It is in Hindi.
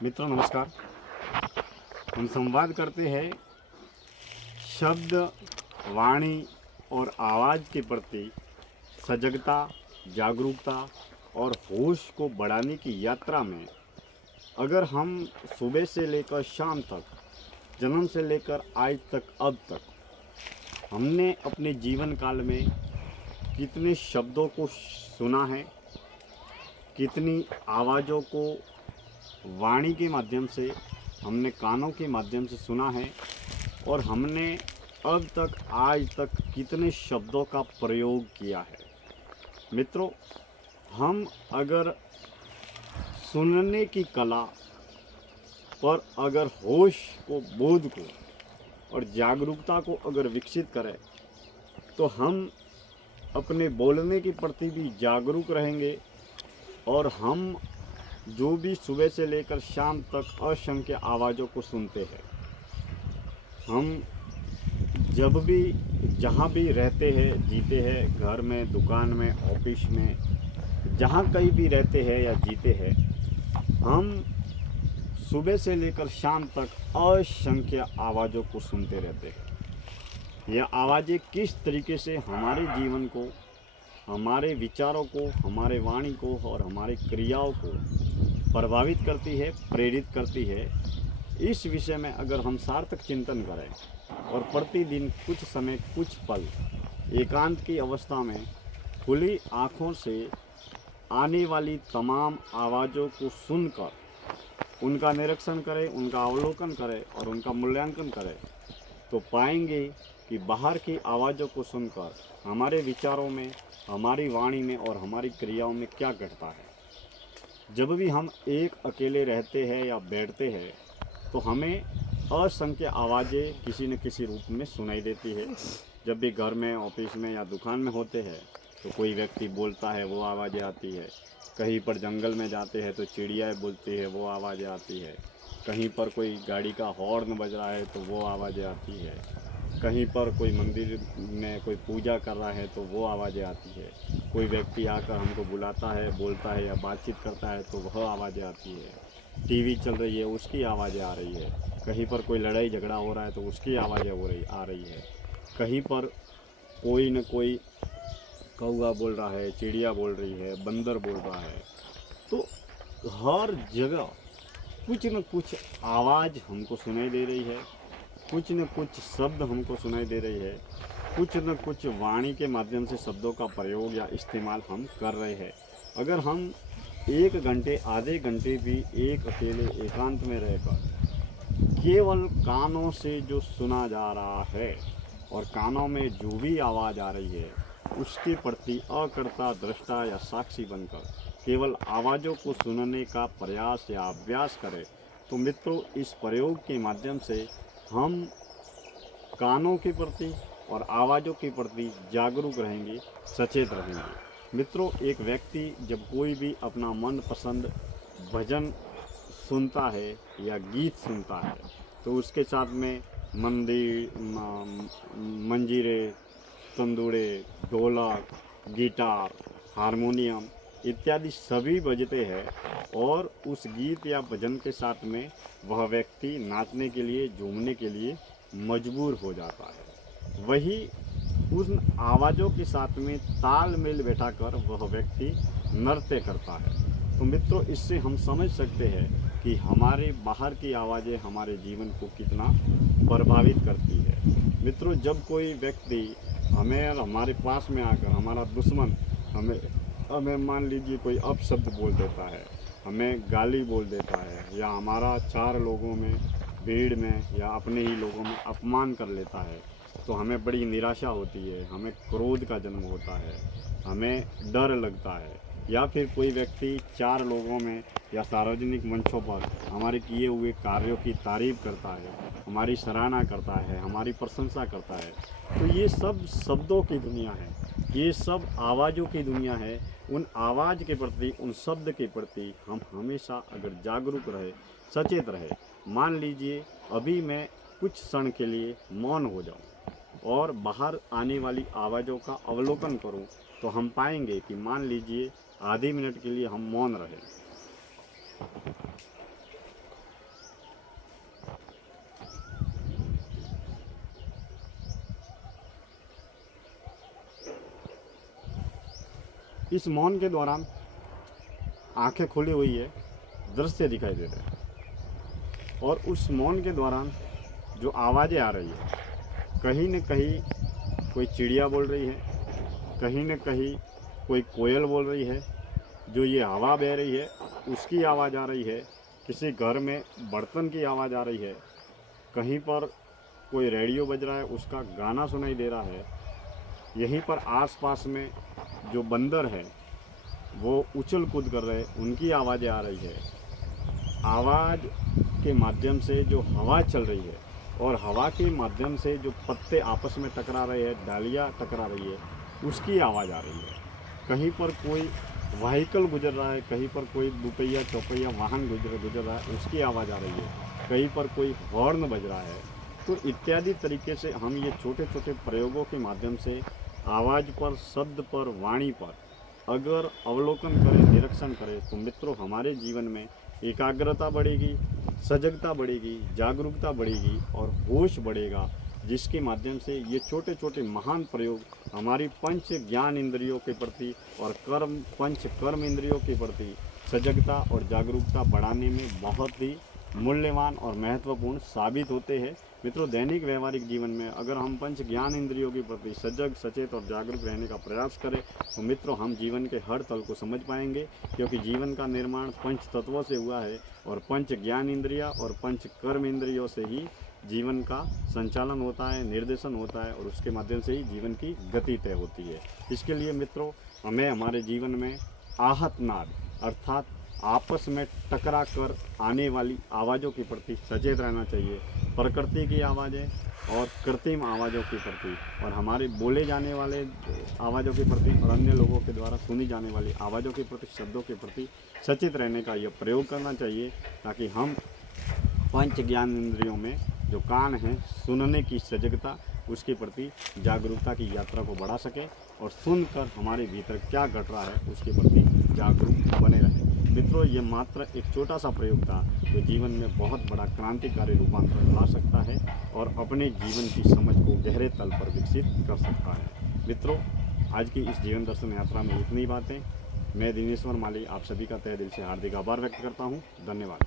मित्रों नमस्कार। हम संवाद करते हैं शब्द, वाणी और आवाज़ के प्रति सजगता, जागरूकता और होश को बढ़ाने की यात्रा में अगर हम सुबह से लेकर शाम तक, जन्म से लेकर आज तक, अब तक हमने अपने जीवन काल में कितने शब्दों को सुना है, कितनी आवाज़ों को वाणी के माध्यम से, हमने कानों के माध्यम से सुना है और हमने अब तक आज तक कितने शब्दों का प्रयोग किया है। मित्रों, हम अगर सुनने की कला पर अगर होश को, बोध को और जागरूकता को अगर विकसित करें तो हम अपने बोलने के प्रति भी जागरूक रहेंगे और हम जो भी सुबह से लेकर शाम तक असंख्य आवाज़ों को सुनते हैं, हम जब भी जहाँ भी रहते हैं, जीते हैं, घर में, दुकान में, ऑफिस में, जहाँ कहीं भी रहते हैं या जीते हैं, हम सुबह से लेकर शाम तक असंख्य आवाज़ों को सुनते रहते हैं। यह आवाज़ें किस तरीके से हमारे जीवन को, हमारे विचारों को, हमारे वाणी को और हमारी क्रियाओं को प्रभावित करती है, प्रेरित करती है, इस विषय में अगर हम सार्थक चिंतन करें और प्रतिदिन कुछ समय, कुछ पल एकांत की अवस्था में खुली आँखों से आने वाली तमाम आवाज़ों को सुनकर उनका निरीक्षण करें, उनका अवलोकन करें और उनका मूल्यांकन करें, तो पाएंगे कि बाहर की आवाज़ों को सुनकर हमारे विचारों में, हमारी वाणी में और हमारी क्रियाओं में क्या घटता है। जब भी हम एक अकेले रहते हैं या बैठते हैं तो हमें असंख्य आवाज़ें किसी न किसी रूप में सुनाई देती है। जब भी घर में, ऑफिस में या दुकान में होते हैं तो कोई व्यक्ति बोलता है, वो आवाज़ें आती है। कहीं पर जंगल में जाते हैं तो चिड़ियाएँ बोलती है, वो आवाज़ें आती है। कहीं पर कोई गाड़ी का हॉर्न बज रहा है तो वो आवाज़ें आती है। कहीं पर कोई मंदिर में कोई पूजा कर रहा है तो वो आवाज़ें आती है। कोई व्यक्ति आकर हमको बुलाता है, बोलता है या बातचीत करता है तो वह आवाज़ें आती है। टीवी चल रही है, उसकी आवाज़ें आ रही है। कहीं पर कोई लड़ाई झगड़ा हो रहा है तो उसकी आवाज़ें आ रही है। कहीं पर कोई न कोई कौवा बोल रहा है, चिड़िया बोल रही है, बंदर बोल रहा है। तो हर जगह कुछ न कुछ आवाज़ हमको सुनाई दे रही है, कुछ न कुछ शब्द हमको सुनाई दे रही है, कुछ न कुछ वाणी के माध्यम से शब्दों का प्रयोग या इस्तेमाल हम कर रहे हैं। अगर हम 1 घंटे, आधे घंटे भी एक अकेले एकांत में रहकर केवल कानों से जो सुना जा रहा है और कानों में जो भी आवाज़ आ रही है उसके प्रति अकर्ता, दृष्टा या साक्षी बनकर केवल आवाज़ों को सुनने का प्रयास या अभ्यास करें तो मित्रों, इस प्रयोग के माध्यम से हम कानों के प्रति और आवाज़ों के प्रति जागरूक रहेंगे, सचेत रहेंगे। मित्रों, एक व्यक्ति जब कोई भी अपना मनपसंद भजन सुनता है या गीत सुनता है तो उसके साथ में मंजीरे, तंदूरे, ढोलक, गिटार, हारमोनियम इत्यादि सभी बजते हैं और उस गीत या भजन के साथ में वह व्यक्ति नाचने के लिए, झूमने के लिए मजबूर हो जाता है। वही उन आवाज़ों के साथ में तालमेल बैठाकर वह व्यक्ति नृत्य करता है। तो मित्रों, इससे हम समझ सकते हैं कि हमारे बाहर की आवाज़ें हमारे जीवन को कितना प्रभावित करती है। मित्रों, जब कोई व्यक्ति हमें और हमारे पास में आकर, हमारा दुश्मन हमें मान लीजिए कोई अपशब्द बोल देता है, हमें गाली बोल देता है या हमारा 4 लोगों में, भीड़ में या अपने ही लोगों में अपमान कर लेता है तो हमें बड़ी निराशा होती है, हमें क्रोध का जन्म होता है, हमें डर लगता है। या फिर कोई व्यक्ति 4 लोगों में या सार्वजनिक मंचों पर हमारे किए हुए कार्यों की तारीफ करता है, हमारी सराहना करता है, हमारी प्रशंसा करता है, तो ये सब शब्दों की दुनिया है, ये सब आवाज़ों की दुनिया है। उन आवाज़ के प्रति, उन शब्द के प्रति हम हमेशा अगर जागरूक रहे, सचेत रहे। मान लीजिए अभी मैं कुछ क्षण के लिए मौन हो जाऊं और बाहर आने वाली आवाज़ों का अवलोकन करूं तो हम पाएंगे कि मान लीजिए आधे मिनट के लिए हम मौन रहे। इस मौन के दौरान आंखें खुली हुई है, दृश्य दिखाई दे रहे हैं, और उस मौन के दौरान जो आवाज़ें आ रही है, कहीं न कहीं कोई चिड़िया बोल रही है, कहीं न कहीं कोई कोयल बोल रही है, जो ये हवा बह रही है उसकी आवाज़ आ रही है, किसी घर में बर्तन की आवाज़ आ रही है, कहीं पर कोई रेडियो बज रहा है उसका गाना सुनाई दे रहा है। यहीं पर आसपास में जो बंदर है वो उछल कूद कर रहे हैं, उनकी आवाज़ें आ रही है। आवाज़ के माध्यम से जो हवा चल रही है और हवा के माध्यम से जो पत्ते आपस में टकरा रहे हैं, डालियाँ टकरा रही है, उसकी आवाज़ आ रही है। कहीं पर कोई व्हीकल गुजर रहा है, कहीं पर कोई दुपहिया चौपहिया वाहन गुजर रहा है, उसकी आवाज़ आ रही है, कहीं पर कोई हॉर्न बज रहा है। तो इत्यादि तरीके से हम ये छोटे छोटे प्रयोगों के माध्यम से आवाज़ पर, शब्द पर, वाणी पर अगर अवलोकन करें, निरीक्षण करें, तो मित्रों हमारे जीवन में एकाग्रता बढ़ेगी, सजगता बढ़ेगी, जागरूकता बढ़ेगी और होश बढ़ेगा, जिसके माध्यम से ये छोटे छोटे महान प्रयोग हमारी पंच ज्ञान इंद्रियों के प्रति और पंच कर्म इंद्रियों के प्रति सजगता और जागरूकता बढ़ाने में बहुत ही मूल्यवान और महत्वपूर्ण साबित होते हैं। मित्रों, दैनिक व्यवहारिक जीवन में अगर हम पंच ज्ञान इंद्रियों के प्रति सजग, सचेत और जागरूक रहने का प्रयास करें तो मित्रों हम जीवन के हर तल को समझ पाएंगे, क्योंकि जीवन का निर्माण पंच तत्वों से हुआ है और पंच ज्ञान इंद्रिया और पंच कर्म इंद्रियों से ही जीवन का संचालन होता है, निर्देशन होता है, और उसके माध्यम से ही जीवन की गति तय होती है। इसके लिए मित्रों हमें हमारे जीवन में आहत नाद अर्थात आपस में टकरा कर आने वाली आवाज़ों के प्रति सचेत रहना चाहिए। प्रकृति की आवाज़ें और कृत्रिम आवाज़ों के प्रति और हमारे बोले जाने वाले आवाज़ों के प्रति और अन्य लोगों के द्वारा सुनी जाने वाली आवाज़ों के प्रति, शब्दों के प्रति सचेत रहने का यह प्रयोग करना चाहिए, ताकि हम पंच ज्ञान इंद्रियों में जो कान है सुनने की सजगता, उसके प्रति जागरूकता की यात्रा को बढ़ा सके और सुनकर हमारे भीतर क्या घट रहा है उसके प्रति जागरूक बने रहे। मित्रों, ये मात्र एक छोटा सा प्रयोग था जो जीवन में बहुत बड़ा क्रांतिकारी रूपांतरण ला सकता है और अपने जीवन की समझ को गहरे तल पर विकसित कर सकता है। मित्रों, आज की इस जीवन दर्शन यात्रा में इतनी बातें। मैं दिनेश्वर माली आप सभी का तहे दिल से हार्दिक आभार व्यक्त करता हूँ। धन्यवाद।